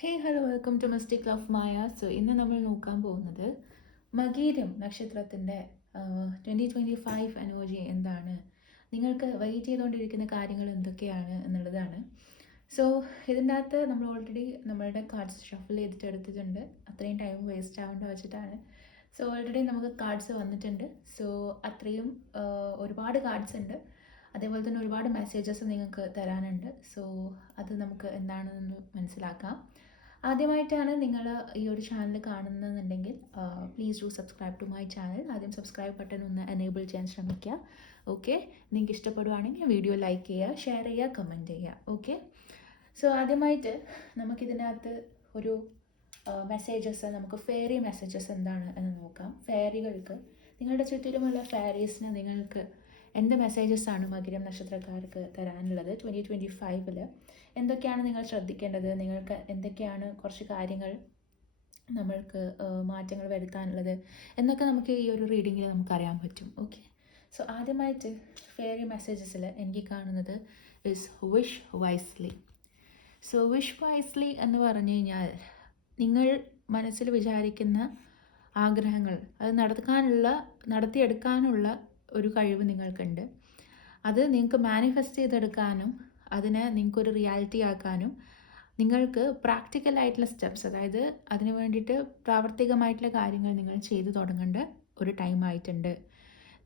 Hey hello welcome to mystic love Maya. So ഇന്ന് നമ്മൾ നോക്കാൻ പോകുന്നത് മകീരം നക്ഷത്രത്തിൻ്റെ 2025 എനർജി എന്താണ്, നിങ്ങൾക്ക് വെയിറ്റ് ചെയ്തുകൊണ്ടിരിക്കുന്ന കാര്യങ്ങൾ എന്തൊക്കെയാണ് എന്നുള്ളതാണ്. സോ ഇതിൻ്റെ അകത്ത് നമ്മൾ ഓൾറെഡി നമ്മളുടെ കാർഡ്സ് ഷഫിൾ ചെയ്തിട്ട് എടുത്തിട്ടുണ്ട്, അത്രയും ടൈം വേസ്റ്റ് ആവേണ്ട വെച്ചിട്ടാണ്. സോ ഓൾറെഡി നമുക്ക് കാർഡ്സ് വന്നിട്ടുണ്ട്. സോ അത്രയും ഒരുപാട് കാർഡ്സ് ഉണ്ട്, അതേപോലെ തന്നെ ഒരുപാട് മെസ്സേജസ് നിങ്ങൾക്ക് തരാനുണ്ട്. സോ അത് നമുക്ക് എന്താണെന്ന് മനസ്സിലാക്കാം. ആദ്യമായിട്ടാണ് നിങ്ങൾ ഈ ഒരു ചാനൽ കാണുന്നതെന്നുണ്ടെങ്കിൽ please do subscribe to my channel. ആദ്യം സബ്സ്ക്രൈബ് ബട്ടൺ ഒന്ന് എനേബിൾ ചെയ്യാൻ ശ്രമിക്കുക. ഓക്കെ, നിങ്ങൾക്ക് ഇഷ്ടപ്പെടുവാണെങ്കിൽ വീഡിയോ ലൈക്ക് ചെയ്യുക, ഷെയർ ചെയ്യുക, കമൻറ്റ് ചെയ്യുക. ഓക്കെ, സോ ആദ്യമായിട്ട് നമുക്കിതിനകത്ത് ഒരു മെസ്സേജസ്, നമുക്ക് ഫെയറി മെസ്സേജസ് എന്താണ് എന്ന് നോക്കാം. ഫെയറികൾക്ക്, നിങ്ങളുടെ ചുറ്റിലുമുള്ള ഫെയറീസിന് നിങ്ങൾക്ക് എന്ത് മെസ്സേജസ് ആണ് മകരം നക്ഷത്രക്കാർക്ക് തരാനുള്ളത് 2025 എന്തൊക്കെയാണ് നിങ്ങൾ ശ്രദ്ധിക്കേണ്ടത്, നിങ്ങൾക്ക് എന്തൊക്കെയാണ് കുറച്ച് കാര്യങ്ങൾ നമ്മൾക്ക് മാറ്റങ്ങൾ വരുത്താനുള്ളത് എന്നൊക്കെ നമുക്ക് ഈ ഒരു റീഡിങ്ങിൽ നമുക്കറിയാൻ പറ്റും. ഓക്കെ, സോ ആദ്യമായിട്ട് ഫെയറി മെസ്സേജസിൽ എനിക്ക് കാണുന്നത് is wish wisely. So wish wisely എന്ന് പറഞ്ഞു കഴിഞ്ഞാൽ നിങ്ങൾ മനസ്സിൽ വിചാരിക്കുന്ന ആഗ്രഹങ്ങൾ അത് നടത്തിയെടുക്കാനുള്ള ഒരു കഴിവ് നിങ്ങൾക്കുണ്ട്. അത് നിങ്ങൾക്ക് മാനിഫെസ്റ്റ് ചെയ്തെടുക്കാനും അതിനെ നിങ്ങൾക്കൊരു റിയാലിറ്റി ആക്കാനും നിങ്ങൾക്ക് പ്രാക്ടിക്കലായിട്ടുള്ള സ്റ്റെപ്സ്, അതായത് അതിന് വേണ്ടിയിട്ട് പ്രാവർത്തികമായിട്ടുള്ള കാര്യങ്ങൾ നിങ്ങൾ ചെയ്തു തുടങ്ങേണ്ട ഒരു ടൈം ആയിട്ടുണ്ട്.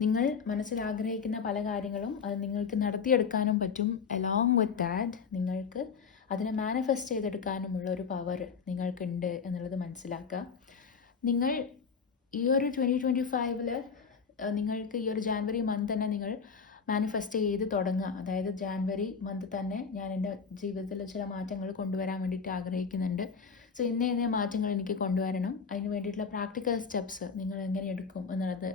നിങ്ങൾ മനസ്സിൽ ആഗ്രഹിക്കുന്ന പല കാര്യങ്ങളും അത് നിങ്ങൾക്ക് നടത്തിയെടുക്കാനും പറ്റും. അലോങ് വിത്ത് ദാറ്റ് നിങ്ങൾക്ക് അതിനെ മാനിഫെസ്റ്റ് ചെയ്തെടുക്കാനുമുള്ള ഒരു പവർ നിങ്ങൾക്കുണ്ട് എന്നുള്ളത് മനസ്സിലാക്കുക. നിങ്ങൾ ഈ ഒരു 2025 നിങ്ങൾക്ക് ഈ ഒരു ജാനുവരി മന്ത് തന്നെ നിങ്ങൾ മാനിഫെസ്റ്റ് ചെയ്ത് തുടങ്ങുക. അതായത് ജാനുവരി മന്ത് തന്നെ ഞാൻ എൻ്റെ ജീവിതത്തിൽ ചില മാറ്റങ്ങൾ കൊണ്ടുവരാൻ വേണ്ടിയിട്ട് ആഗ്രഹിക്കുന്നുണ്ട്. സോ ഇന്ന മാറ്റങ്ങൾ എനിക്ക് കൊണ്ടുവരണം, അതിന് വേണ്ടിയിട്ടുള്ള പ്രാക്ടിക്കൽ സ്റ്റെപ്സ് നിങ്ങൾ എങ്ങനെ എടുക്കും എന്നുള്ളത്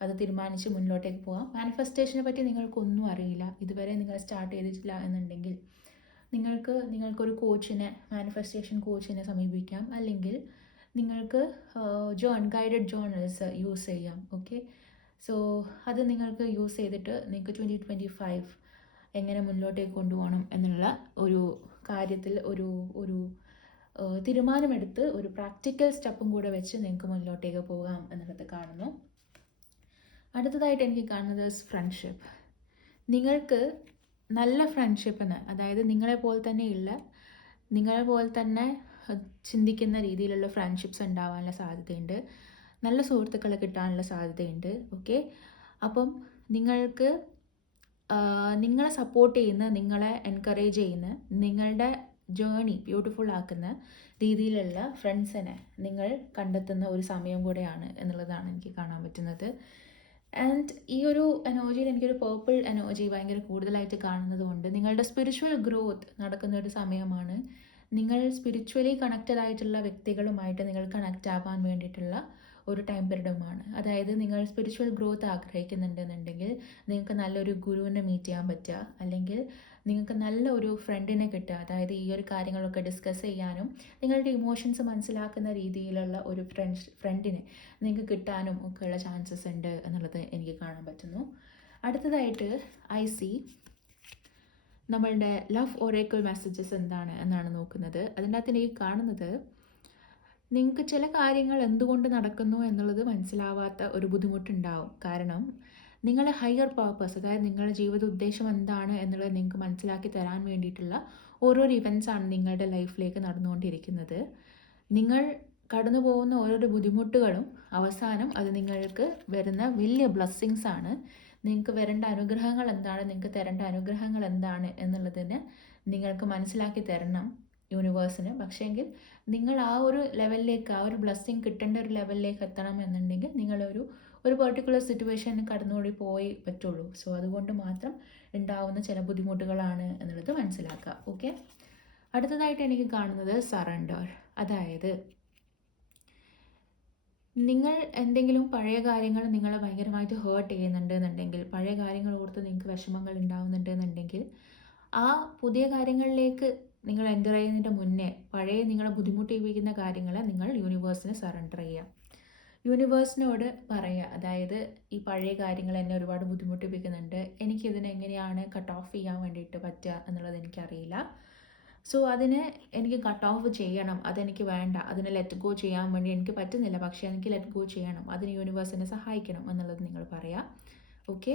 അത് തീരുമാനിച്ച് മുന്നോട്ടേക്ക് പോകാം. മാനിഫെസ്റ്റേഷനെ പറ്റി നിങ്ങൾക്കൊന്നും അറിയില്ല, ഇതുവരെ നിങ്ങൾ സ്റ്റാർട്ട് ചെയ്തിട്ടില്ല എന്നുണ്ടെങ്കിൽ നിങ്ങൾക്കൊരു കോച്ചിനെ, മാനിഫെസ്റ്റേഷൻ കോച്ചിനെ സമീപിക്കാം. അല്ലെങ്കിൽ നിങ്ങൾക്ക് ഗൈഡഡ് ജേർണൽസ് യൂസ് ചെയ്യാം. ഓക്കെ, സോ അത് നിങ്ങൾക്ക് യൂസ് ചെയ്തിട്ട് നിങ്ങൾക്ക് 2025 എങ്ങനെ മുന്നോട്ടേക്ക് കൊണ്ടുപോകണം എന്നുള്ള ഒരു കാര്യത്തിൽ ഒരു ഒരു തീരുമാനമെടുത്ത് ഒരു പ്രാക്ടിക്കൽ സ്റ്റെപ്പും കൂടെ വെച്ച് നിങ്ങൾക്ക് മുന്നോട്ടേക്ക് പോകാം എന്നുള്ളത് കാണുന്നു. അടുത്തതായിട്ട് എനിക്ക് കാണുന്നത് ഫ്രണ്ട്ഷിപ്പ്. നിങ്ങൾക്ക് നല്ല ഫ്രണ്ട്ഷിപ്പിന്, അതായത് നിങ്ങളെ പോലെ തന്നെ ചിന്തിക്കുന്ന രീതിയിലുള്ള ഫ്രണ്ട്ഷിപ്സ് ഉണ്ടാവാനുള്ള സാധ്യതയുണ്ട്. നല്ല സുഹൃത്തുക്കളെ കിട്ടാനുള്ള സാധ്യതയുണ്ട്. ഓക്കെ, അപ്പം നിങ്ങൾക്ക് നിങ്ങളെ സപ്പോർട്ട് ചെയ്യുന്ന, നിങ്ങളെ എൻകറേജ് ചെയ്യുന്ന, നിങ്ങളുടെ ജേണി ബ്യൂട്ടിഫുൾ ആക്കുന്ന രീതിയിലുള്ള ഫ്രണ്ട്സിനെ നിങ്ങൾ കണ്ടെത്തുന്ന ഒരു സമയം കൂടെയാണ് എന്നുള്ളതാണ് എനിക്ക് കാണാൻ പറ്റുന്നത്. ആൻഡ് ഈ ഒരു എനർജിയിൽ എനിക്കൊരു പേർപ്പിൾ എനർജി ഭയങ്കര കൂടുതലായിട്ട് കാണുന്നത് കൊണ്ട് നിങ്ങളുടെ സ്പിരിച്വൽ ഗ്രോത്ത് നടക്കുന്ന ഒരു സമയമാണ്. നിങ്ങൾ സ്പിരിച്വലി കണക്റ്റഡ് ആയിട്ടുള്ള വ്യക്തികളുമായിട്ട് നിങ്ങൾ കണക്റ്റ് ആവാൻ വേണ്ടിയിട്ടുള്ള ഒരു ടൈം പീരീഡുമാണ്. അതായത് നിങ്ങൾ സ്പിരിച്വൽ ഗ്രോത്ത് ആഗ്രഹിക്കുന്നുണ്ടെന്നുണ്ടെങ്കിൽ നിങ്ങൾക്ക് നല്ലൊരു ഗുരുവിനെ മീറ്റ് ചെയ്യാൻ പറ്റുക, അല്ലെങ്കിൽ നിങ്ങൾക്ക് നല്ല ഒരു ഫ്രണ്ടിനെ കിട്ടുക. അതായത് ഈ ഒരു കാര്യങ്ങളൊക്കെ ഡിസ്കസ് ചെയ്യാനും നിങ്ങളുടെ ഇമോഷൻസ് മനസ്സിലാക്കുന്ന രീതിയിലുള്ള ഒരു ഫ്രണ്ടിനെ നിങ്ങൾക്ക് കിട്ടാനും ഒക്കെയുള്ള ചാൻസസ് ഉണ്ട് എന്നുള്ളത് എനിക്ക് കാണാൻ പറ്റുന്നു. അടുത്തതായിട്ട് ഐ സി നമ്മളുടെ ലവ് ഒറേക്കിൾ മെസ്സേജസ് എന്താണ് എന്നാണ് നോക്കുന്നത്. അതിൻ്റെ അകത്ത് എനിക്ക് കാണുന്നത് നിങ്ങൾക്ക് ചില കാര്യങ്ങൾ എന്തുകൊണ്ട് നടക്കുന്നു എന്നുള്ളത് മനസ്സിലാവാത്ത ഒരു ബുദ്ധിമുട്ടുണ്ടാവും. കാരണം നിങ്ങളുടെ ഹയർ പർപ്പസ്, അതായത് നിങ്ങളുടെ ജീവിത ഉദ്ദേശം എന്താണ് എന്നുള്ളത് നിങ്ങൾക്ക് മനസ്സിലാക്കി തരാൻ വേണ്ടിയിട്ടുള്ള ഓരോരോ ഇവൻറ്റ്സാണ് നിങ്ങളുടെ ലൈഫിലേക്ക് നടന്നുകൊണ്ടിരിക്കുന്നത്. നിങ്ങൾ കടന്നു പോകുന്ന ഓരോരോ ബുദ്ധിമുട്ടുകളും അവസാനം അത് നിങ്ങൾക്ക് വരുന്ന വലിയ ബ്ലെസ്സിങ്സ് ആണ്. നിങ്ങൾക്ക് വരേണ്ട അനുഗ്രഹങ്ങൾ എന്താണ്, നിങ്ങൾക്ക് തരേണ്ട അനുഗ്രഹങ്ങൾ എന്താണ് എന്നുള്ളതിന് നിങ്ങൾക്ക് മനസ്സിലാക്കി തരണം യൂണിവേഴ്സിന്. പക്ഷേങ്കിൽ നിങ്ങൾ ആ ഒരു ലെവലിലേക്ക്, ആ ഒരു ബ്ലെസ്സിങ് കിട്ടേണ്ട ഒരു ലെവലിലേക്ക് എത്തണം എന്നുണ്ടെങ്കിൽ നിങ്ങളൊരു പെർട്ടിക്കുലർ സിറ്റുവേഷന് കടന്നുകൂടി പോയി പറ്റുള്ളൂ. സോ അതുകൊണ്ട് മാത്രം ഉണ്ടാവുന്ന ചില ബുദ്ധിമുട്ടുകളാണ് എന്നുള്ളത് മനസ്സിലാക്കുക. ഓക്കെ, അടുത്തതായിട്ട് എനിക്ക് കാണുന്നത് സറണ്ടർ. അതായത് നിങ്ങൾ എന്തെങ്കിലും പഴയ കാര്യങ്ങൾ നിങ്ങളെ ഭയങ്കരമായിട്ട് ഹേർട്ട് ചെയ്യുന്നുണ്ടെന്നുണ്ടെങ്കിൽ, പഴയ കാര്യങ്ങൾ ഓർത്ത് നിങ്ങൾക്ക് വിഷമങ്ങൾ ഉണ്ടാവുന്നുണ്ടെന്നുണ്ടെങ്കിൽ, ആ പുതിയ കാര്യങ്ങളിലേക്ക് നിങ്ങൾ എൻ്റർ ചെയ്യുന്നതിൻ്റെ മുന്നേ പഴയ നിങ്ങളെ ബുദ്ധിമുട്ടിപ്പിക്കുന്ന കാര്യങ്ങളെ നിങ്ങൾ യൂണിവേഴ്സിന് സറണ്ടർ ചെയ്യുക. യൂണിവേഴ്സിനോട് പറയുക, അതായത് ഈ പഴയ കാര്യങ്ങൾ എന്നെ ഒരുപാട് ബുദ്ധിമുട്ടിപ്പിക്കുന്നുണ്ട്, എനിക്കിതിനെ എങ്ങനെയാണ് കട്ട് ഓഫ് ചെയ്യാൻ വേണ്ടിയിട്ട് പറ്റുക എന്നുള്ളത് എനിക്കറിയില്ല. സോ അതിനെ എനിക്ക് കട്ട് ഓഫ് ചെയ്യണം, അതെനിക്ക് വേണ്ട, അതിനെ ലെറ്റ് ഗോ ചെയ്യാൻ വേണ്ടി എനിക്ക് പറ്റുന്നില്ല, പക്ഷേ എനിക്ക് ലെറ്റ് ഗോ ചെയ്യണം, അതിന് യൂണിവേഴ്സിനെ സഹായിക്കണം എന്നുള്ളത് നിങ്ങൾ പറയാം. ഓക്കെ.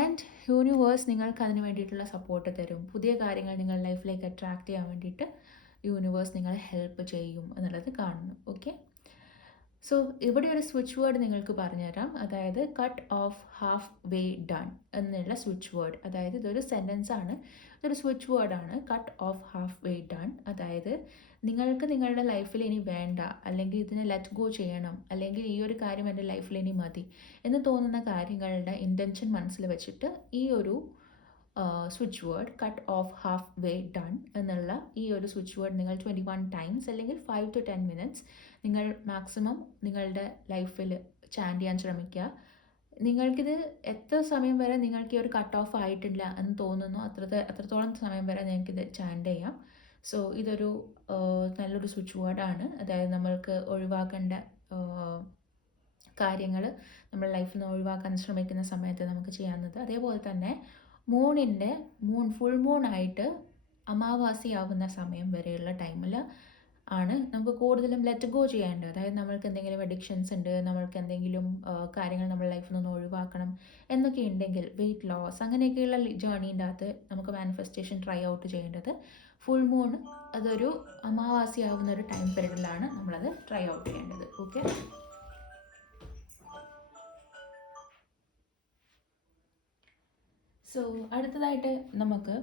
ആൻഡ് യൂണിവേഴ്സ് നിങ്ങൾക്ക് അതിന് വേണ്ടിയിട്ടുള്ള സപ്പോർട്ട് തരും. പുതിയ കാര്യങ്ങൾ നിങ്ങളുടെ ലൈഫിലേക്ക് അട്രാക്റ്റ് ചെയ്യാൻ വേണ്ടിയിട്ട് യൂണിവേഴ്സ് നിങ്ങളെ ഹെൽപ്പ് ചെയ്യും എന്നുള്ളത് കാണുന്നു. ഓക്കെ. സോ ഇവിടെ ഒരു സ്വിച്ച് വേർഡ് നിങ്ങൾക്ക് പറഞ്ഞുതരാം. അതായത് cut off half way done എന്നുള്ള സ്വിച്ച് വേർഡ്. അതായത് ഇതൊരു സെൻറ്റൻസ് ആണ്, ഇതൊരു സ്വിച്ച് വേർഡാണ്. Cut off half way done. അതായത് നിങ്ങൾക്ക് നിങ്ങളുടെ ലൈഫിൽ ഇനി വേണ്ട, അല്ലെങ്കിൽ ഇതിനെ ലെറ്റ് ഗോ ചെയ്യണം, അല്ലെങ്കിൽ ഈ ഒരു കാര്യം എൻ്റെ ലൈഫിൽ ഇനി മതി എന്ന് തോന്നുന്ന കാര്യങ്ങളുടെ ഇൻറ്റൻഷൻ മനസ്സിൽ വെച്ചിട്ട് ഈ ഒരു switch word cut off half way done എന്നുള്ള ഈ ഒരു സ്വിച്ച് വേർഡ് നിങ്ങൾ 21 ടൈംസ് അല്ലെങ്കിൽ 5 to 10 minutes നിങ്ങൾ മാക്സിമം നിങ്ങളുടെ ലൈഫിൽ ചാൻഡ് ചെയ്യാൻ ശ്രമിക്കുക. നിങ്ങൾക്കിത് എത്ര സമയം വരെ നിങ്ങൾക്ക് ഈ ഒരു കട്ട് ഓഫ് ആയിട്ടില്ല എന്ന് തോന്നുന്നു അത്രത്തോളം സമയം വരെ നിങ്ങൾക്കിത് ചാൻഡ് ചെയ്യാം. സോ ഇതൊരു നല്ലൊരു സ്വിച്ച് വേർഡാണ്. അതായത് നമ്മൾക്ക് ഒഴിവാക്കേണ്ട കാര്യങ്ങൾ നമ്മൾ ലൈഫിൽ നിന്ന് ഒഴിവാക്കാൻ ശ്രമിക്കുന്ന സമയത്ത് നമുക്ക് ചെയ്യാവുന്നത്. അതേപോലെ തന്നെ ഫുൾ മൂൺ ആയിട്ട് അമാവാസിയാവുന്ന സമയം വരെയുള്ള ടൈമിൽ ആണ് നമുക്ക് കൂടുതലും ലെറ്റ് ഗോ ചെയ്യേണ്ടത്. അതായത് നമ്മൾക്ക് എന്തെങ്കിലും അഡിക്ഷൻസ് ഉണ്ട്, നമ്മൾക്ക് എന്തെങ്കിലും കാര്യങ്ങൾ നമ്മുടെ ലൈഫിൽ നിന്ന് ഒഴിവാക്കണം എന്നൊക്കെ ഉണ്ടെങ്കിൽ, വെയിറ്റ് ലോസ് അങ്ങനെയൊക്കെയുള്ള ജേർണീൻ്റെ അകത്ത് നമുക്ക് മാനിഫെസ്റ്റേഷൻ ട്രൈ ഔട്ട് ചെയ്യേണ്ടത് ഫുൾ മൂൺ അതൊരു അമാവാസിയാവുന്ന ഒരു ടൈം പീരീഡിലാണ് നമ്മളത് ട്രൈ ഔട്ട് ചെയ്യേണ്ടത്. ഓക്കെ. സോ അടുത്തതായിട്ട് നമുക്ക്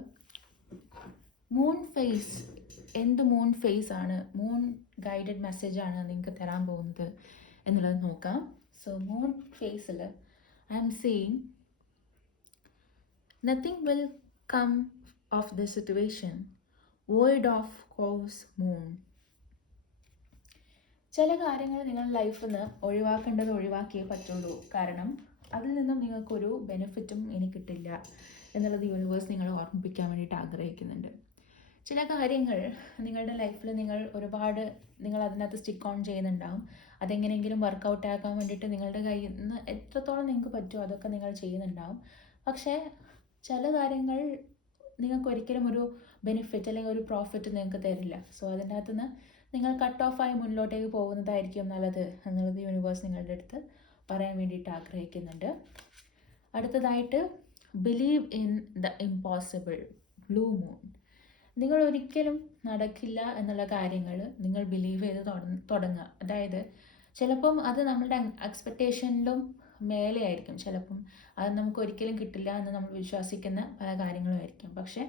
മൂൺ ഫേസ്, എന്ത് മൂൺ ഫേസ് ആണ്, മൂൺ ഗൈഡഡ് മെസ്സേജ് ആണ് നിങ്ങൾക്ക് തരാൻ പോകുന്നത് എന്നുള്ളത് നോക്കാം. സോ മൂൺ ഫേസിൽ I am seeing nothing will come of the situation void of course moon. ചില കാര്യങ്ങൾ നിങ്ങളുടെ ലൈഫിൽ നിന്ന് ഒഴിവാക്കേണ്ടത് ഒഴിവാക്കിയേ പറ്റുള്ളൂ. കാരണം അതിൽ നിന്നും നിങ്ങൾക്കൊരു ബെനിഫിറ്റും ഇനി കിട്ടില്ല എന്നുള്ളത് യൂണിവേഴ്സ് നിങ്ങളെ ഓർമ്മിപ്പിക്കാൻ വേണ്ടിയിട്ട് ആഗ്രഹിക്കുന്നുണ്ട്. ചില കാര്യങ്ങൾ നിങ്ങളുടെ ലൈഫിൽ നിങ്ങൾ അതിനകത്ത് സ്റ്റിക്ക് ഓൺ ചെയ്യുന്നുണ്ടാവും. അതെങ്ങനെയെങ്കിലും വർക്കൗട്ട് ആക്കാൻ വേണ്ടിയിട്ട് നിങ്ങളുടെ കയ്യിൽ നിന്ന് എത്രത്തോളം നിങ്ങൾക്ക് പറ്റുമോ അതൊക്കെ നിങ്ങൾ ചെയ്യുന്നുണ്ടാവും. പക്ഷേ ചില കാര്യങ്ങൾ നിങ്ങൾക്ക് ഒരിക്കലും ഒരു ബെനിഫിറ്റ് അല്ലെങ്കിൽ ഒരു പ്രോഫിറ്റ് നിങ്ങൾക്ക് തരില്ല. സോ അതിൻ്റെ അകത്തുനിന്ന് നിങ്ങൾ കട്ട് ഓഫായി മുന്നിലോട്ടേക്ക് പോകുന്നതായിരിക്കും നല്ലത് എന്നുള്ളത് യൂണിവേഴ്സ് നിങ്ങളുടെ അടുത്ത് പറയാൻ വേണ്ടിയിട്ട് ആഗ്രഹിക്കുന്നുണ്ട്. അടുത്തതായിട്ട് believe in the impossible, blue moon. നിങ്ങൾ ഒരിക്കലും നടക്കില്ല എന്നുള്ള കാര്യങ്ങൾ നിങ്ങൾ ബിലീവ് ചെയ്ത് തുടങ്ങുക. അതായത് ചിലപ്പം അത് നമ്മളുടെ എക്സ്പെക്റ്റേഷനിലും മേലെ ആയിരിക്കും, ചിലപ്പം അത് നമുക്ക് ഒരിക്കലും കിട്ടില്ല എന്ന് നമ്മൾ വിശ്വസിക്കുന്ന പല കാര്യങ്ങളും ആയിരിക്കും. പക്ഷേ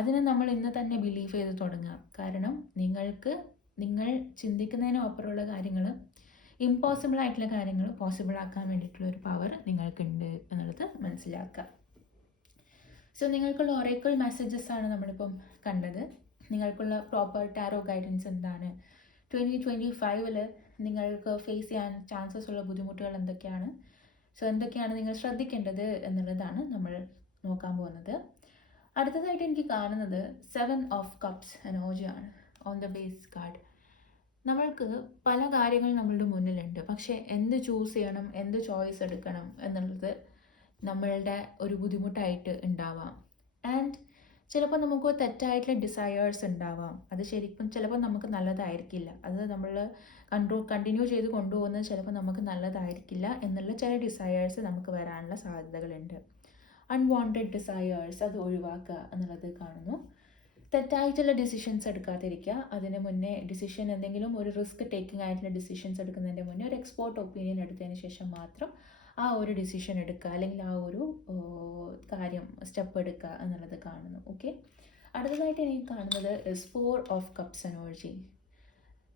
അതിനെ നമ്മൾ ഇന്ന് തന്നെ ബിലീവ് ചെയ്ത് തുടങ്ങുക. കാരണം നിങ്ങൾ ചിന്തിക്കുന്നതിനും അപ്പുറമുള്ള കാര്യങ്ങൾ, ഇമ്പോസിബിൾ ആയിട്ടുള്ള കാര്യങ്ങൾ പോസിബിൾ ആക്കാൻ വേണ്ടിയിട്ടുള്ള ഒരു പവർ നിങ്ങൾക്കുണ്ട് എന്നുള്ളത് മനസ്സിലാക്കുക. സോ നിങ്ങൾക്കുള്ള ഒറേക്കിൾ മെസ്സേജസ് ആണ് നമ്മളിപ്പം കണ്ടത്. നിങ്ങൾക്കുള്ള പ്രോപ്പർ ടാരോ ഗൈഡൻസ് എന്താണ്, 2025 നിങ്ങൾക്ക് ഫേസ് ചെയ്യാൻ ചാൻസസ് ഉള്ള ബുദ്ധിമുട്ടുകൾ എന്തൊക്കെയാണ്, സോ എന്തൊക്കെയാണ് നിങ്ങൾ ശ്രദ്ധിക്കേണ്ടത് എന്നുള്ളതാണ് നമ്മൾ നോക്കാൻ പോകുന്നത്. അടുത്തതായിട്ട് എനിക്ക് കാണുന്നത് 7 of Cups എനർജിയാണ് ഓൺ ദ ബേസ് കാർഡ്. നമ്മൾക്ക് പല കാര്യങ്ങൾ നമ്മളുടെ മുന്നിലുണ്ട്, പക്ഷേ എന്ത് ചൂസ് ചെയ്യണം, എന്ത് ചോയ്സ് എടുക്കണം എന്നുള്ളത് നമ്മളുടെ ഒരു ബുദ്ധിമുട്ടായിട്ട് ഉണ്ടാവാം. ആൻഡ് ചിലപ്പോൾ നമുക്ക് തെറ്റായിട്ടുള്ള ഡിസയേഴ്സ് ഉണ്ടാവാം. അത് ശരിക്കും ചിലപ്പോൾ നമുക്ക് നല്ലതായിരിക്കില്ല. അത് നമ്മൾ കണ്ടിന്യൂ ചെയ്ത് കൊണ്ടുപോകുന്നത് ചിലപ്പോൾ നമുക്ക് നല്ലതായിരിക്കില്ല എന്നുള്ള ചില ഡിസയേഴ്സ് നമുക്ക് വരാനുള്ള സാധ്യതകളുണ്ട്. അൺവാണ്ടഡ് ഡിസയേഴ്സ് അത് ഒഴിവാക്കുക എന്നുള്ളത് കാണുന്നു. തെറ്റായിട്ടുള്ള ഡിസിഷൻസ് എടുക്കാതിരിക്കുക. അതിന് മുന്നേ എന്തെങ്കിലും ഒരു റിസ്ക് ടേക്കിംഗ് ആയിട്ടുള്ള ഡിസിഷൻസ് എടുക്കുന്നതിൻ്റെ മുന്നേ ഒരു എക്സ്പേർട്ട് ഒപ്പീനിയൻ എടുത്തതിന് ശേഷം മാത്രം ആ ഒരു ഡിസിഷൻ എടുക്കുക, അല്ലെങ്കിൽ ആ ഒരു സ്റ്റെപ്പ് എടുക്കുക എന്നുള്ളത് കാണുന്നു. ഓക്കെ. അടുത്തതായിട്ട് എനിക്ക് കാണുന്നത് 4 of Cups എനർജി.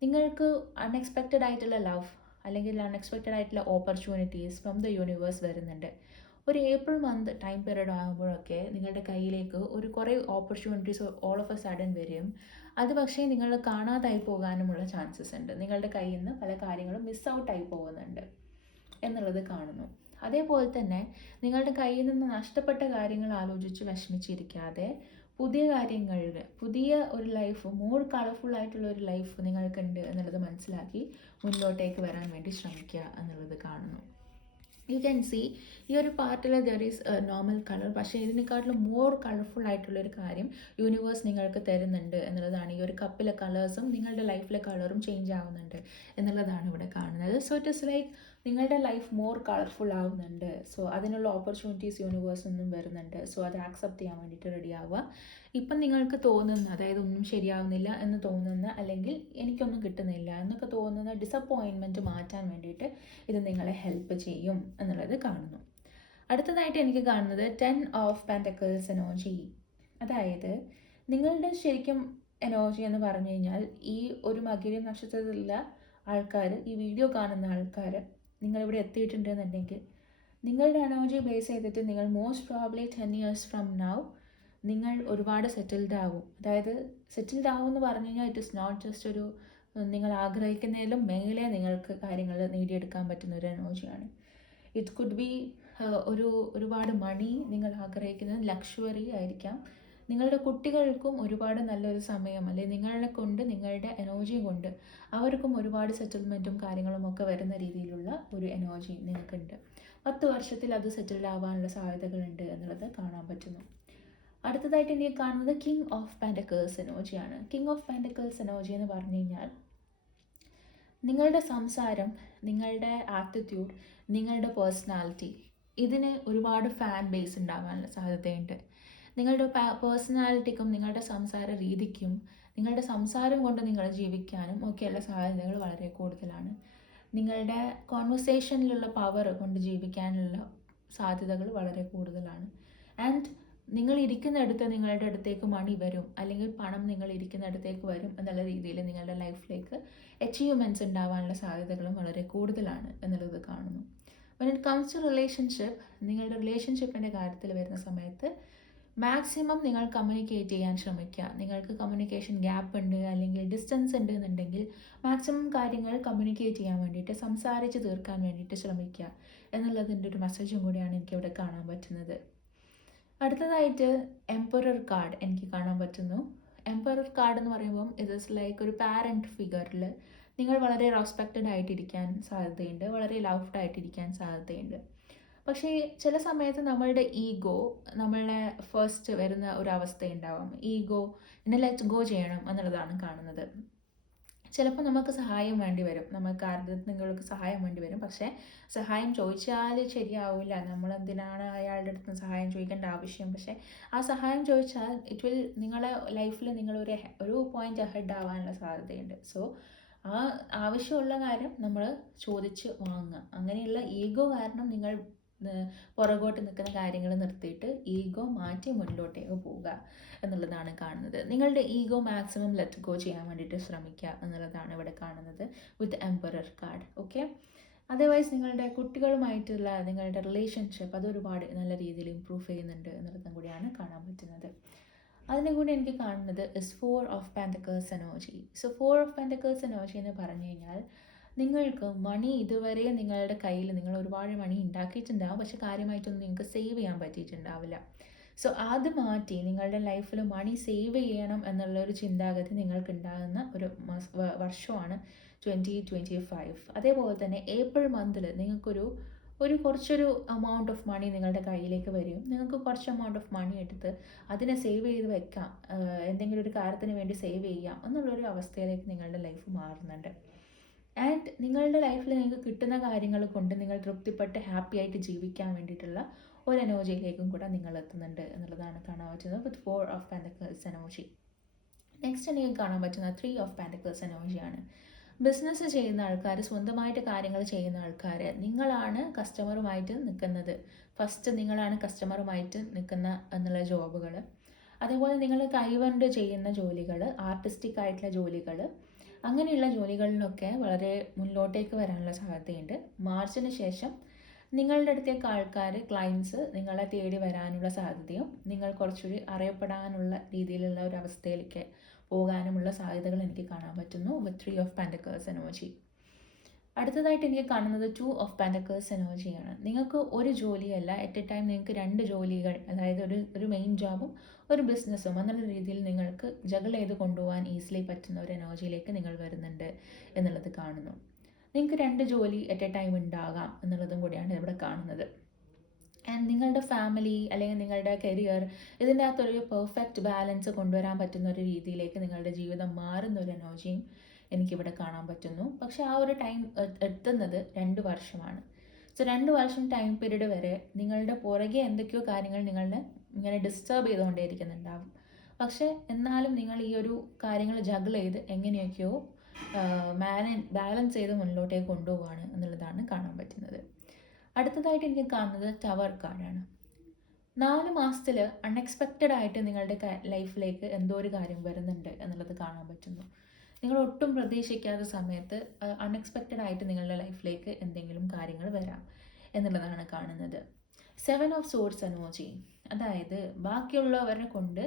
നിങ്ങൾക്ക് അൺഎക്സ്പെക്റ്റഡ് ആയിട്ടുള്ള ലവ് അല്ലെങ്കിൽ അൺഎക്സ്പെക്റ്റഡ് ആയിട്ടുള്ള ഓപ്പർച്യൂണിറ്റീസ് ഫ്രം ദ യൂണിവേഴ്സ് വരുന്നുണ്ട്. ഒരു ഏപ്രിൽ മന്ത് ടൈം പീരീഡ് ആകുമ്പോഴൊക്കെ നിങ്ങളുടെ കയ്യിലേക്ക് കുറേ opportunities all of A sudden വരും. അത് പക്ഷേ നിങ്ങൾ കാണാതായി പോകാനുമുള്ള ചാൻസസ് ഉണ്ട്. നിങ്ങളുടെ കയ്യിൽ നിന്ന് പല കാര്യങ്ങളും മിസ് ഔട്ടായി പോകുന്നുണ്ട് എന്നുള്ളത് കാണുന്നു. അതേപോലെ തന്നെ നിങ്ങളുടെ കയ്യിൽ നിന്ന് നഷ്ടപ്പെട്ട കാര്യങ്ങൾ ആലോചിച്ച് വിഷമിച്ചിരിക്കാതെ പുതിയ ഒരു ലൈഫ്, മോർ കളർഫുൾ ആയിട്ടുള്ള ഒരു ലൈഫ് നിങ്ങൾക്കുണ്ട് എന്നുള്ളത് മനസ്സിലാക്കി മുന്നോട്ടേക്ക് വരാൻ വേണ്ടി ശ്രമിക്കുക എന്നുള്ളത് കാണുന്നു. യു ക്യാൻ സീ ഈ ഒരു പാർട്ടിൽ ദർ ഈസ് നോർമൽ കളർ, പക്ഷേ ഇതിനെക്കാട്ടിലും മോർ കളർഫുൾ ആയിട്ടുള്ളൊരു കാര്യം യൂണിവേഴ്സ് നിങ്ങൾക്ക് തരുന്നുണ്ട് എന്നുള്ളതാണ്. ഈ ഒരു കപ്പിലെ കളേഴ്സും നിങ്ങളുടെ ലൈഫിലെ കളറും ചേഞ്ച് ആവുന്നുണ്ട് എന്നുള്ളതാണ് ഇവിടെ കാണുന്നത്. സോ ഇറ്റ് ഇസ് ലൈക്ക് നിങ്ങളുടെ ലൈഫ് മോർ കളർഫുൾ ആവുന്നുണ്ട്. സോ അതിനുള്ള ഓപ്പർച്യൂണിറ്റീസ് യൂണിവേഴ്സിൽ നിന്നും വരുന്നുണ്ട്. സോ അത് ആക്സെപ്റ്റ് ചെയ്യാൻ വേണ്ടിയിട്ട് റെഡി ആവുക. ഇപ്പം നിങ്ങൾക്ക് തോന്നുന്ന, അതായത് ഒന്നും ശരിയാവുന്നില്ല എന്ന് തോന്നുന്ന, അല്ലെങ്കിൽ എനിക്കൊന്നും കിട്ടുന്നില്ല എന്നൊക്കെ തോന്നുന്ന ഡിസപ്പോയിൻമെൻറ്റ് മാറ്റാൻ വേണ്ടിയിട്ട് ഇത് നിങ്ങളെ ഹെൽപ്പ് ചെയ്യും എന്നുള്ളത് കാണുന്നു. അടുത്തതായിട്ട് എനിക്ക് കാണുന്നത് 10 ഓഫ് പെൻറ്റക്കിൾസ് എനർജി. അതായത് നിങ്ങളുടെ ശരിക്കും എനർജി എന്ന് പറഞ്ഞു കഴിഞ്ഞാൽ, ഈ ഒരു മകീരം നക്ഷത്രത്തിലുള്ള ആൾക്കാർ, ഈ വീഡിയോ കാണുന്ന ആൾക്കാർ നിങ്ങളിവിടെ എത്തിയിട്ടുണ്ടെന്നുണ്ടെങ്കിൽ നിങ്ങളുടെ എനർജി ബേസ് ചെയ്തിട്ട് നിങ്ങൾ most probably 10 years from now നിങ്ങൾ ഒരുപാട് സെറ്റിൽഡ് ആവും. അതായത് സെറ്റിൽഡ് ആവും എന്ന് പറഞ്ഞു കഴിഞ്ഞാൽ ഇറ്റ് ഇസ് നോട്ട് ജസ്റ്റ് ഒരു നിങ്ങൾ ആഗ്രഹിക്കുന്നതിലും മേലെ നിങ്ങൾക്ക് കാര്യങ്ങൾ നേടിയെടുക്കാൻ പറ്റുന്ന ഒരു എനർജിയാണ്. ഇറ്റ് കുഡ് ബി ഒരുപാട് മണി നിങ്ങൾ ആഗ്രഹിക്കുന്നത്, ലക്ഷറി ആയിരിക്കാം. നിങ്ങളുടെ കുട്ടികൾക്കും ഒരുപാട് നല്ലൊരു സമയം, അല്ലെങ്കിൽ നിങ്ങളെ കൊണ്ട്, നിങ്ങളുടെ എനർജി കൊണ്ട് അവർക്കും ഒരുപാട് സെറ്റിൽമെൻറ്റും കാര്യങ്ങളും ഒക്കെ വരുന്ന രീതിയിലുള്ള ഒരു എനർജി നിങ്ങൾക്കുണ്ട്. 10 വർഷത്തിൽ അത് സെറ്റിൽഡ് ആവാനുള്ള സാധ്യതകളുണ്ട് എന്നുള്ളത് കാണാൻ പറ്റുന്നു. അടുത്തതായിട്ട് എനിക്ക് കാണുന്നത് കിങ് ഓഫ് പെൻറ്റക്കിൾസ് എനർജിയാണ്. കിങ് ഓഫ് പെൻറ്റക്കിൾസ് എനർജി എന്ന് പറഞ്ഞു കഴിഞ്ഞാൽ നിങ്ങളുടെ സംസാരം, നിങ്ങളുടെ ആറ്റിറ്റ്യൂഡ്, നിങ്ങളുടെ പേഴ്സണാലിറ്റി, ഇതിന് ഒരുപാട് ഫാൻ ബേസ് ഉണ്ടാകാനുള്ള സാധ്യതയുണ്ട്. നിങ്ങളുടെ പേഴ്സണാലിറ്റിക്കും നിങ്ങളുടെ സംസാര രീതിക്കും നിങ്ങളുടെ സംസാരം കൊണ്ട് നിങ്ങൾ ജീവിക്കാനും ഒക്കെയുള്ള സാധ്യതകൾ വളരെ കൂടുതലാണ്. നിങ്ങളുടെ കോൺവെർസേഷനിലുള്ള പവർ കൊണ്ട് ജീവിക്കാനുള്ള സാധ്യതകൾ വളരെ കൂടുതലാണ്. ആൻഡ് നിങ്ങൾ ഇരിക്കുന്നിടത്ത് നിങ്ങളുടെ അടുത്തേക്ക് മണി വരും, അല്ലെങ്കിൽ പണം നിങ്ങൾ ഇരിക്കുന്നിടത്തേക്ക് വരും എന്നുള്ള രീതിയിൽ നിങ്ങളുടെ ലൈഫിലേക്ക് അച്ചീവ്മെൻറ്റ്സ് ഉണ്ടാവാനുള്ള സാധ്യതകളും വളരെ കൂടുതലാണ് എന്നുള്ളത് കാണുന്നു. When it comes to relationship, നിങ്ങളുടെ റിലേഷൻഷിപ്പിൻ്റെ കാര്യത്തിൽ വരുന്ന സമയത്ത് മാക്സിമം നിങ്ങൾ കമ്മ്യൂണിക്കേറ്റ് ചെയ്യാൻ ശ്രമിക്കുക. നിങ്ങൾക്ക് കമ്മ്യൂണിക്കേഷൻ ഗ്യാപ്പ് ഉണ്ട്, അല്ലെങ്കിൽ ഡിസ്റ്റൻസ് ഉണ്ട് എന്നുണ്ടെങ്കിൽ മാക്സിമം കാര്യങ്ങൾ കമ്മ്യൂണിക്കേറ്റ് ചെയ്യാൻ വേണ്ടിയിട്ട്, സംസാരിച്ച് തീർക്കാൻ വേണ്ടിയിട്ട് ശ്രമിക്കുക എന്നുള്ളതിൻ്റെ ഒരു മെസ്സേജും കൂടിയാണ് എനിക്കിവിടെ കാണാൻ പറ്റുന്നത്. അടുത്തതായിട്ട് എംപറർ കാർഡ് എനിക്ക് കാണാൻ പറ്റുന്നു. എംപറർ കാർഡ് എന്ന് പറയുമ്പം ഇത് ഇസ് ലൈക്ക് ഒരു പാരൻറ്റ് ഫിഗറിൽ നിങ്ങൾ വളരെ റെസ്പെക്റ്റഡ് ആയിട്ടിരിക്കാൻ സാധ്യതയുണ്ട്, വളരെ ലവ്ഡ് ആയിട്ടിരിക്കാൻ സാധ്യതയുണ്ട്. പക്ഷേ ചില സമയത്ത് നമ്മളുടെ ഈഗോ നമ്മളെ ഫസ്റ്റ് വരുന്ന ഒരു അവസ്ഥയുണ്ടാവാം. ഈഗോ എന്നെ ലെറ്റ് ഗോ ചെയ്യണം എന്നുള്ളതാണ് കാണുന്നത്. ചിലപ്പോൾ നമുക്ക് സഹായം വേണ്ടി വരും, നമുക്ക് നിങ്ങൾക്ക് സഹായം വേണ്ടി വരും. പക്ഷേ സഹായം ചോദിച്ചാൽ ശരിയാവില്ല. നമ്മളെന്തിനാണ് അയാളുടെ അടുത്ത് നിന്ന് സഹായം ചോദിക്കേണ്ട ആവശ്യം? പക്ഷേ ആ സഹായം ചോദിച്ചാൽ ഇറ്റ് വിൽ നിങ്ങളെ ലൈഫിൽ നിങ്ങളൊരു പോയിൻ്റ് അഹെഡ് ആവാനുള്ള സാധ്യതയുണ്ട്. സോ ആ ആവശ്യമുള്ള കാര്യം നമ്മൾ ചോദിച്ച് വാങ്ങുക. അങ്ങനെയുള്ള ഈഗോ കാരണം നിങ്ങൾ പുറകോട്ട് നിൽക്കുന്ന കാര്യങ്ങൾ നിർത്തിയിട്ട് ഈഗോ മാറ്റി മുന്നോട്ടേക്ക് പോവുക എന്നുള്ളതാണ് കാണുന്നത്. നിങ്ങളുടെ ഈഗോ മാക്സിമം ലെറ്റ് ഗോ ചെയ്യാൻ വേണ്ടിയിട്ട് ശ്രമിക്കുക എന്നുള്ളതാണ് ഇവിടെ കാണുന്നത് വിത്ത് എംപറർ കാർഡ്. ഓക്കെ, അതർവൈസ് നിങ്ങളുടെ കുട്ടികളുമായിട്ടുള്ള നിങ്ങളുടെ റിലേഷൻഷിപ്പ് അതൊരുപാട് നല്ല രീതിയിൽ ഇമ്പ്രൂവ് ചെയ്യുന്നുണ്ട് എന്നുള്ളതും കൂടിയാണ് കാണാൻ പറ്റുന്നത്. അതിനെ കൂടി എനിക്ക് കാണുന്നത് is 4 of pentacles energy. So 4 of pentacles energy എന്ന് പറഞ്ഞു കഴിഞ്ഞാൽ നിങ്ങൾക്ക് മണി ഇതുവരെ നിങ്ങളുടെ കയ്യിൽ നിങ്ങൾ ഒരുപാട് മണി ഉണ്ടാക്കിയിട്ടുണ്ടാവും, പക്ഷെ കാര്യമായിട്ടൊന്നും നിങ്ങൾക്ക് സേവ് ചെയ്യാൻ പറ്റിയിട്ടുണ്ടാവില്ല. സോ അത് മാറ്റി നിങ്ങളുടെ ലൈഫിൽ മണി സേവ് ചെയ്യണം എന്നുള്ളൊരു ചിന്താഗതി നിങ്ങൾക്ക് ഉണ്ടാകുന്ന ഒരു വർഷമാണ് 2025. അതേപോലെ തന്നെ ഏപ്രിൽ മന്തിൽ നിങ്ങൾക്കൊരു കുറച്ചൊരു എമൗണ്ട് ഓഫ് മണി നിങ്ങളുടെ കയ്യിലേക്ക് വരും. നിങ്ങൾക്ക് കുറച്ച് എമൗണ്ട് ഓഫ് മണി എടുത്ത് അതിനെ സേവ് ചെയ്ത് വെക്കാം, എന്തെങ്കിലും ഒരു കാര്യത്തിന് വേണ്ടി സേവ് ചെയ്യാം എന്നുള്ളൊരു അവസ്ഥയിലേക്ക് നിങ്ങളുടെ ലൈഫ് മാറുന്നുണ്ട്. ആൻഡ് നിങ്ങളുടെ ലൈഫിൽ നിങ്ങൾക്ക് കിട്ടുന്ന കാര്യങ്ങൾ കൊണ്ട് നിങ്ങൾ തൃപ്തിപ്പെട്ട് ഹാപ്പി ആയിട്ട് ജീവിക്കാൻ വേണ്ടിയിട്ടുള്ള ഒരു എനർജിയിലേക്കും കൂടെ നിങ്ങൾ എത്തുന്നുണ്ട് എന്നുള്ളതാണ് കാണാൻ പറ്റുന്നത് വിത്ത് 4 ഓഫ് പെൻറ്റക്കിൾസ് എനർജി. നെക്സ്റ്റ് എനിക്ക് കാണാൻ പറ്റുന്ന 3 ഓഫ് പെൻറ്റക്കിൾസ് എനർജിയാണ്. ബിസിനസ് ചെയ്യുന്ന ആൾക്കാർ, സ്വന്തമായിട്ട് കാര്യങ്ങൾ ചെയ്യുന്ന ആൾക്കാർ, നിങ്ങളാണ് കസ്റ്റമറുമായിട്ട് നിൽക്കുന്നത്. ഫസ്റ്റ് നിങ്ങളാണ് കസ്റ്റമറുമായിട്ട് നിൽക്കുന്ന എന്നുള്ള ജോബുകൾ. അതേപോലെ നിങ്ങൾ കൈകൊണ്ട് ചെയ്യുന്ന ജോലികൾ, ആർട്ടിസ്റ്റിക് ആയിട്ടുള്ള ജോലികൾ, അങ്ങനെയുള്ള ജോലികളിലൊക്കെ വളരെ മുന്നോട്ടേക്ക് വരാനുള്ള സാധ്യതയുണ്ട്. മാർച്ചിന് ശേഷം നിങ്ങളുടെ അടുത്തേക്ക് ആൾക്കാർ, ക്ലയൻസ് നിങ്ങളെ തേടി വരാനുള്ള സാധ്യതയും നിങ്ങൾ കുറച്ചുകൂടി അറിയപ്പെടാനുള്ള രീതിയിലുള്ള ഒരു അവസ്ഥയിലേക്ക് പോകാനുമുള്ള സാധ്യതകൾ എനിക്ക് കാണാൻ പറ്റുന്നു വിത്ത് 3 ഓഫ് പെൻറ്റക്കിൾസ് എനർജി. അടുത്തതായിട്ട് എനിക്ക് കാണുന്നത് 2 ഓഫ് പെൻറ്റക്കിൾസ് എനർജിയാണ്. നിങ്ങൾക്ക് ഒരു ജോലിയല്ല, അറ്റ് എ ടൈം നിങ്ങൾക്ക് 2 ജോലികൾ, അതായത് ഒരു മെയിൻ ജോബും ഒരു ബിസിനസ്സും എന്നുള്ള രീതിയിൽ നിങ്ങൾക്ക് ജഗിൾ ചെയ്ത് കൊണ്ടുപോകാൻ ഈസിലി പറ്റുന്ന ഒരു എനർജിയിലേക്ക് നിങ്ങൾ വരുന്നുണ്ട് എന്നുള്ളത് കാണുന്നു. നിങ്ങൾക്ക് 2 ജോലി അറ്റ് എ ടൈം ഉണ്ടാകാം എന്നുള്ളതും കൂടിയാണ് ഇവിടെ കാണുന്നത്. ആൻഡ് നിങ്ങളുടെ ഫാമിലി അല്ലെങ്കിൽ നിങ്ങളുടെ കരിയർ ഇതിൻ്റെ അകത്തൊരു പെർഫെക്റ്റ് ബാലൻസ് കൊണ്ടുവരാൻ പറ്റുന്ന ഒരു രീതിയിലേക്ക് നിങ്ങളുടെ ജീവിതം മാറുന്ന ഒരു എനർജിയും എനിക്കിവിടെ കാണാൻ പറ്റുന്നു. പക്ഷെ ആ ഒരു ടൈം എത്തുന്നത് 2 വർഷമാണ്. സോ 2 വർഷം ടൈം പീരീഡ് വരെ നിങ്ങളുടെ പുറകെ എന്തൊക്കെയോ കാര്യങ്ങൾ നിങ്ങളെ ഇങ്ങനെ ഡിസ്റ്റർബ് ചെയ്തുകൊണ്ടേയിരിക്കുന്നുണ്ടാവും. പക്ഷേ എന്നാലും നിങ്ങൾ ഈ ഒരു കാര്യങ്ങൾ ജഗിൾ ചെയ്ത് എങ്ങനെയൊക്കെയോ ബാലൻസ് ചെയ്ത് മുന്നിലോട്ടേക്ക് കൊണ്ടുപോവാണ് എന്നുള്ളതാണ് കാണാൻ പറ്റുന്നത്. അടുത്തതായിട്ട് എനിക്ക് കാണുന്നത് ടവർ കാർഡാണ്. 4 മാസത്തിൽ അൺഎക്സ്പെക്റ്റഡ് ആയിട്ട് നിങ്ങളുടെ ലൈഫിലേക്ക് എന്തോ ഒരു കാര്യം വരുന്നുണ്ട് എന്നുള്ളത് കാണാൻ പറ്റുന്നു. നിങ്ങൾ ഒട്ടും പ്രതീക്ഷിക്കാത്ത സമയത്ത് അൺഎക്സ്പെക്റ്റഡ് ആയിട്ട് നിങ്ങളുടെ ലൈഫിലേക്ക് എന്തെങ്കിലും കാര്യങ്ങൾ വരാം എന്നുള്ളതാണ് കാണുന്നത്. 7 ഓഫ് സോർഡ്സ് എനർജി, അതായത് ബാക്കിയുള്ളവരെ കൊണ്ട്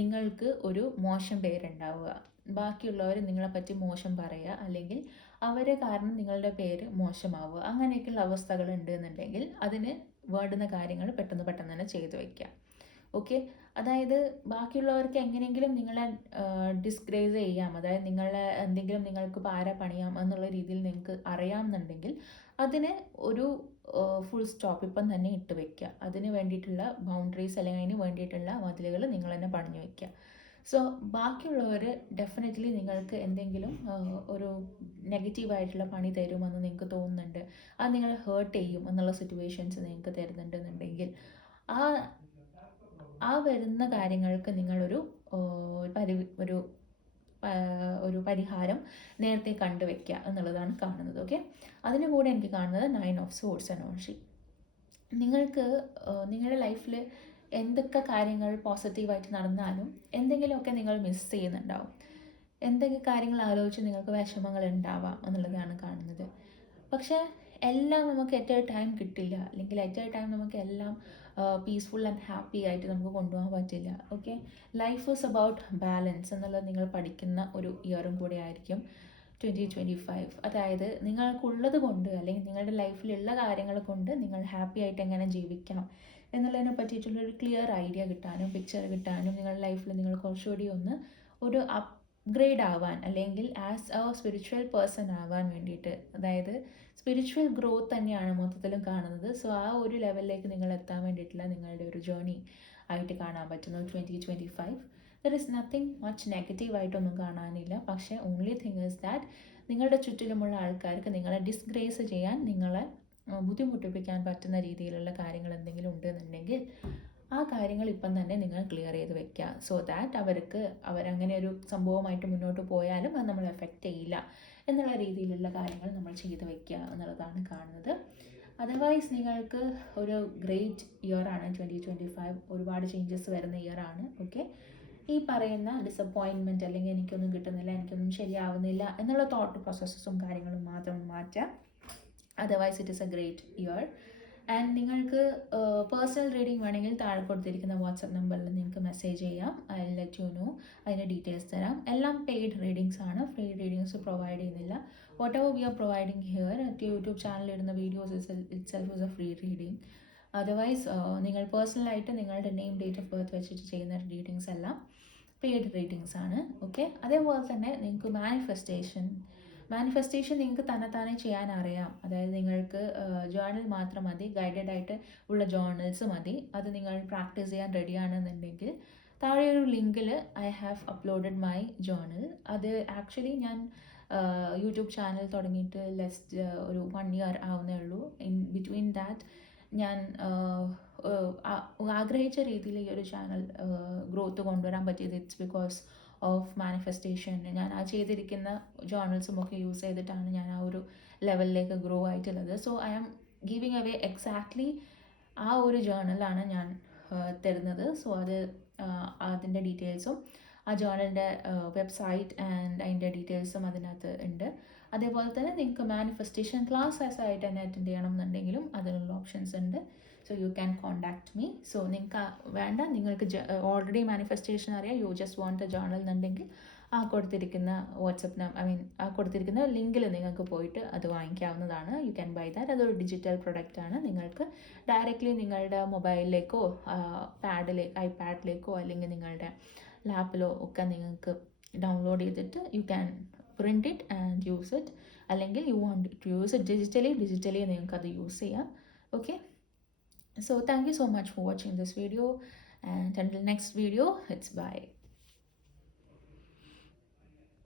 നിങ്ങൾക്ക് ഒരു മോശം പേരുണ്ടാവുക, ബാക്കിയുള്ളവർ നിങ്ങളെപ്പറ്റി മോശം പറയുക, അല്ലെങ്കിൽ അവരെ കാരണം നിങ്ങളുടെ പേര് മോശമാവുക, അങ്ങനെയൊക്കെയുള്ള അവസ്ഥകൾ ഉണ്ട് എന്നുണ്ടെങ്കിൽ അതിന് വേണ്ടുന്ന കാര്യങ്ങൾ പെട്ടെന്ന് പെട്ടെന്ന് തന്നെ ചെയ്തു വയ്ക്കുക. ഓക്കെ, അതായത് ബാക്കിയുള്ളവർക്ക് എങ്ങനെയെങ്കിലും നിങ്ങളെ ഡിസ്ഗ്രേസ് ചെയ്യാം, അതായത് നിങ്ങളെ എന്തെങ്കിലും നിങ്ങൾക്ക് പാര പണിയാം എന്നുള്ള രീതിയിൽ നിങ്ങൾക്ക് അറിയാമെന്നുണ്ടെങ്കിൽ അതിന് ഒരു ഫുൾ സ്റ്റോപ്പ് ഇപ്പം തന്നെ ഇട്ട് വയ്ക്കുക. അതിന് വേണ്ടിയിട്ടുള്ള ബൗണ്ടറീസ് അല്ലെങ്കിൽ അതിന് വേണ്ടിയിട്ടുള്ള മതിലുകൾ നിങ്ങൾ തന്നെ പണിഞ്ഞു വയ്ക്കുക. സോ ബാക്കിയുള്ളവർ ഡെഫിനറ്റ്ലി നിങ്ങൾക്ക് എന്തെങ്കിലും ഒരു നെഗറ്റീവായിട്ടുള്ള പണി തരുമെന്ന് നിങ്ങൾക്ക് തോന്നുന്നുണ്ട്, അത് നിങ്ങളെ ഹേർട്ട് ചെയ്യും എന്നുള്ള സിറ്റുവേഷൻസ് നിങ്ങൾക്ക് തരുന്നുണ്ടെന്നുണ്ടെങ്കിൽ ആ ആ വരുന്ന കാര്യങ്ങൾക്ക് നിങ്ങളൊരു ഒരു ഒരു പരിഹാരം നേരത്തെ കണ്ടുവയ്ക്കുക എന്നുള്ളതാണ് കാണുന്നത്. ഓക്കെ, അതിന് കൂടെ എനിക്ക് കാണുന്നത് 9 ഓഫ് സോർഡ്സ് എനർജി. നിങ്ങൾക്ക് നിങ്ങളുടെ ലൈഫിൽ എന്തൊക്കെ കാര്യങ്ങൾ പോസിറ്റീവായിട്ട് നടന്നാലും എന്തെങ്കിലുമൊക്കെ നിങ്ങൾ മിസ് ചെയ്യുന്നുണ്ടാവും. എന്തൊക്കെ കാര്യങ്ങൾ ആലോചിച്ച് നിങ്ങൾക്ക് വിഷമങ്ങൾ ഉണ്ടാവാം എന്നുള്ളതാണ് കാണുന്നത്. പക്ഷേ എല്ലാം നമുക്ക് അറ്റ് എ ടൈം കിട്ടില്ല, അല്ലെങ്കിൽ അറ്റ് എ ടൈം നമുക്ക് എല്ലാം പീസ്ഫുൾ ആൻഡ് ഹാപ്പി ആയിട്ട് നമുക്ക് കൊണ്ടുപോകാൻ പറ്റില്ല. Okay, life is about balance എന്നുള്ളത് നിങ്ങൾ പഠിക്കുന്ന ഒരു ഇയറും കൂടെ ആയിരിക്കും 2025. അതായത് നിങ്ങൾക്കുള്ളത് കൊണ്ട് അല്ലെങ്കിൽ നിങ്ങളുടെ ലൈഫിലുള്ള കാര്യങ്ങൾ കൊണ്ട് നിങ്ങൾ ഹാപ്പി ആയിട്ട് എങ്ങനെ ജീവിക്കാം എന്നുള്ളതിനെ പറ്റിയിട്ടുള്ളൊരു ക്ലിയർ ഐഡിയ കിട്ടാനും പിക്ചർ കിട്ടാനും നിങ്ങളുടെ ലൈഫിൽ നിങ്ങൾ കുറച്ചുകൂടി ഒരു അപ്ഗ്രേഡ് ആവാൻ, അല്ലെങ്കിൽ ആസ് എ സ്പിരിച്വൽ പേഴ്സൺ ആവാൻ വേണ്ടിയിട്ട്, അതായത് സ്പിരിച്വൽ ഗ്രോത്ത് തന്നെയാണ് മൊത്തത്തിലും കാണുന്നത്. സോ ആ ഒരു ലെവലിലേക്ക് നിങ്ങൾ എത്താൻ വേണ്ടിയിട്ടുള്ള നിങ്ങളുടെ ഒരു ജേർണി ആയിട്ട് കാണാൻ പറ്റുന്നു 2025. ദർ ഇസ് നത്തിങ് മച്ച് നെഗറ്റീവായിട്ടൊന്നും കാണാനില്ല. പക്ഷേ ഓൺലി തിങ് ഈസ് ദാറ്റ് നിങ്ങളുടെ ചുറ്റിലുമുള്ള ആൾക്കാർക്ക് നിങ്ങളെ ഡിസ്ഗ്രേസ് ചെയ്യാൻ, നിങ്ങളെ ബുദ്ധിമുട്ടിപ്പിക്കാൻ പറ്റുന്ന രീതിയിലുള്ള കാര്യങ്ങൾ എന്തെങ്കിലും ഉണ്ടെന്നുണ്ടെങ്കിൽ ആ കാര്യങ്ങൾ ഇപ്പം തന്നെ നിങ്ങൾ ക്ലിയർ ചെയ്ത് വെക്കുക. സോ ദാറ്റ് അവരങ്ങനെ ഒരു സംഭവമായിട്ട് മുന്നോട്ട് പോയാലും അത് നമ്മളെ എഫക്റ്റ് ചെയ്യില്ല എന്നുള്ള രീതിയിലുള്ള കാര്യങ്ങൾ നമ്മൾ ചെയ്ത് വെക്കുക എന്നുള്ളതാണ് കാണുന്നത്. അതർവൈസ് നിങ്ങൾക്ക് ഒരു ഗ്രേറ്റ് ഇയർ ആണ് 2025. ഒരുപാട് ചേഞ്ചസ് വരുന്ന ഇയർ ആണ്. ഓക്കെ, ഈ പറയുന്ന ഡിസപ്പോയിൻമെൻറ്റ് അല്ലെങ്കിൽ എനിക്കൊന്നും കിട്ടുന്നില്ല, എനിക്കൊന്നും ശരിയാവുന്നില്ല എന്നുള്ള തോട്ട് പ്രോസസ്സസും കാര്യങ്ങളും മാത്രം മാറ്റാം. Otherwise it is a great year. And നിങ്ങൾക്ക് പേഴ്സണൽ റീഡിംഗ് വേണമെങ്കിൽ താഴെ കൊടുത്തിരിക്കുന്ന വാട്സപ്പ് നമ്പറിൽ നിങ്ങൾക്ക് മെസ്സേജ് ചെയ്യാം. I will let you know, അതിൻ്റെ ഡീറ്റെയിൽസ് തരാം. എല്ലാം പെയ്ഡ് റീഡിങ്സ് ആണ്, ഫ്രീ റീഡിങ്സ് പ്രൊവൈഡ് ചെയ്യുന്നില്ല. Whatever we are providing here YouTube ചാനലിൽ ഇടുന്ന videos itself is a free reading. Otherwise നിങ്ങൾ പേഴ്സണലായിട്ട് നിങ്ങളുടെ നെയിം, ഡേറ്റ് ഓഫ് ബർത്ത് വെച്ചിട്ട് ചെയ്യുന്ന റീഡിങ്സ് എല്ലാം പെയ്ഡ് റീഡിങ്സ് ആണ്. ഓക്കെ, അതേപോലെ തന്നെ നിങ്ങൾക്ക് മാനിഫെസ്റ്റേഷൻ നിങ്ങൾക്ക് തന്നെത്താനെ ചെയ്യാൻ അറിയാം. അതായത് നിങ്ങൾക്ക് ജേർണൽ മാത്രം മതി, ഗൈഡഡ് ആയിട്ട് ഉള്ള ജേർണൽസ് മതി. അത് നിങ്ങൾ പ്രാക്ടീസ് ചെയ്യാൻ റെഡിയാണെന്നുണ്ടെങ്കിൽ താഴെ ഒരു ലിങ്കിൽ I have uploaded my journal. അത് ആക്ച്വലി ഞാൻ യൂട്യൂബ് ചാനൽ തുടങ്ങിയിട്ട് ഒരു 1 ഇയർ ആവുന്നേ ഉള്ളൂ. ഇൻ ബിറ്റ്വീൻ ദാറ്റ് ഞാൻ ആഗ്രഹിച്ച രീതിയിൽ ഈ ഒരു ചാനൽ ഗ്രോത്ത് കൊണ്ടുവരാൻ പറ്റിയത് ഇറ്റ്സ് ബിക്കോസ് ഓഫ് മാനിഫെസ്റ്റേഷൻ. ഞാൻ ആ ചെയ്തിരിക്കുന്ന ജേർണൽസും ഒക്കെ യൂസ് ചെയ്തിട്ടാണ് ഞാൻ ആ ഒരു ലെവലിലേക്ക് ഗ്രോ ആയിട്ടുള്ളത്. So I am giving away exactly ആ ഒരു ജേർണലാണ് ഞാൻ തരുന്നത്. സോ അതിൻ്റെ ഡീറ്റെയിൽസും ആ ജേർണലിൻ്റെ വെബ്സൈറ്റ് ആൻഡ് അതിൻ്റെ ഡീറ്റെയിൽസും അതിനകത്ത് ഉണ്ട്. അതേപോലെ തന്നെ നിങ്ങൾക്ക് മാനിഫെസ്റ്റേഷൻ ക്ലാസ്സസ് ആയിട്ട് തന്നെ അറ്റൻഡ് ചെയ്യണം എന്നുണ്ടെങ്കിലും അതിനുള്ള ഓപ്ഷൻസ് ഉണ്ട്. So you can contact me. So നിങ്ങൾക്ക് വേണ്ട, നിങ്ങൾക്ക് ഓൾറെഡി മാനിഫെസ്റ്റേഷൻ അറിയാം, you just want the journal എന്നുണ്ടെങ്കിൽ ആ കൊടുത്തിരിക്കുന്ന ആ കൊടുത്തിരിക്കുന്ന ലിങ്കിൽ നിങ്ങൾക്ക് പോയിട്ട് അത് വാങ്ങിക്കാവുന്നതാണ്. You can buy that. അതൊരു ഡിജിറ്റൽ പ്രൊഡക്റ്റ് ആണ്. നിങ്ങൾക്ക് ഡയറക്റ്റ്ലി നിങ്ങളുടെ മൊബൈലിലേക്കോ ഐപാഡിലേക്കോ അല്ലെങ്കിൽ നിങ്ങളുടെ ലാപ്പിലോ ഒക്കെ നിങ്ങൾക്ക് ഡൗൺലോഡ് ചെയ്തിട്ട് you can print it and use it. അല്ലെങ്കിൽ you want to use it digitally നിങ്ങൾക്കത് യൂസ് ചെയ്യാം. Okay, so thank you so much for watching this video, and until next video, it's bye.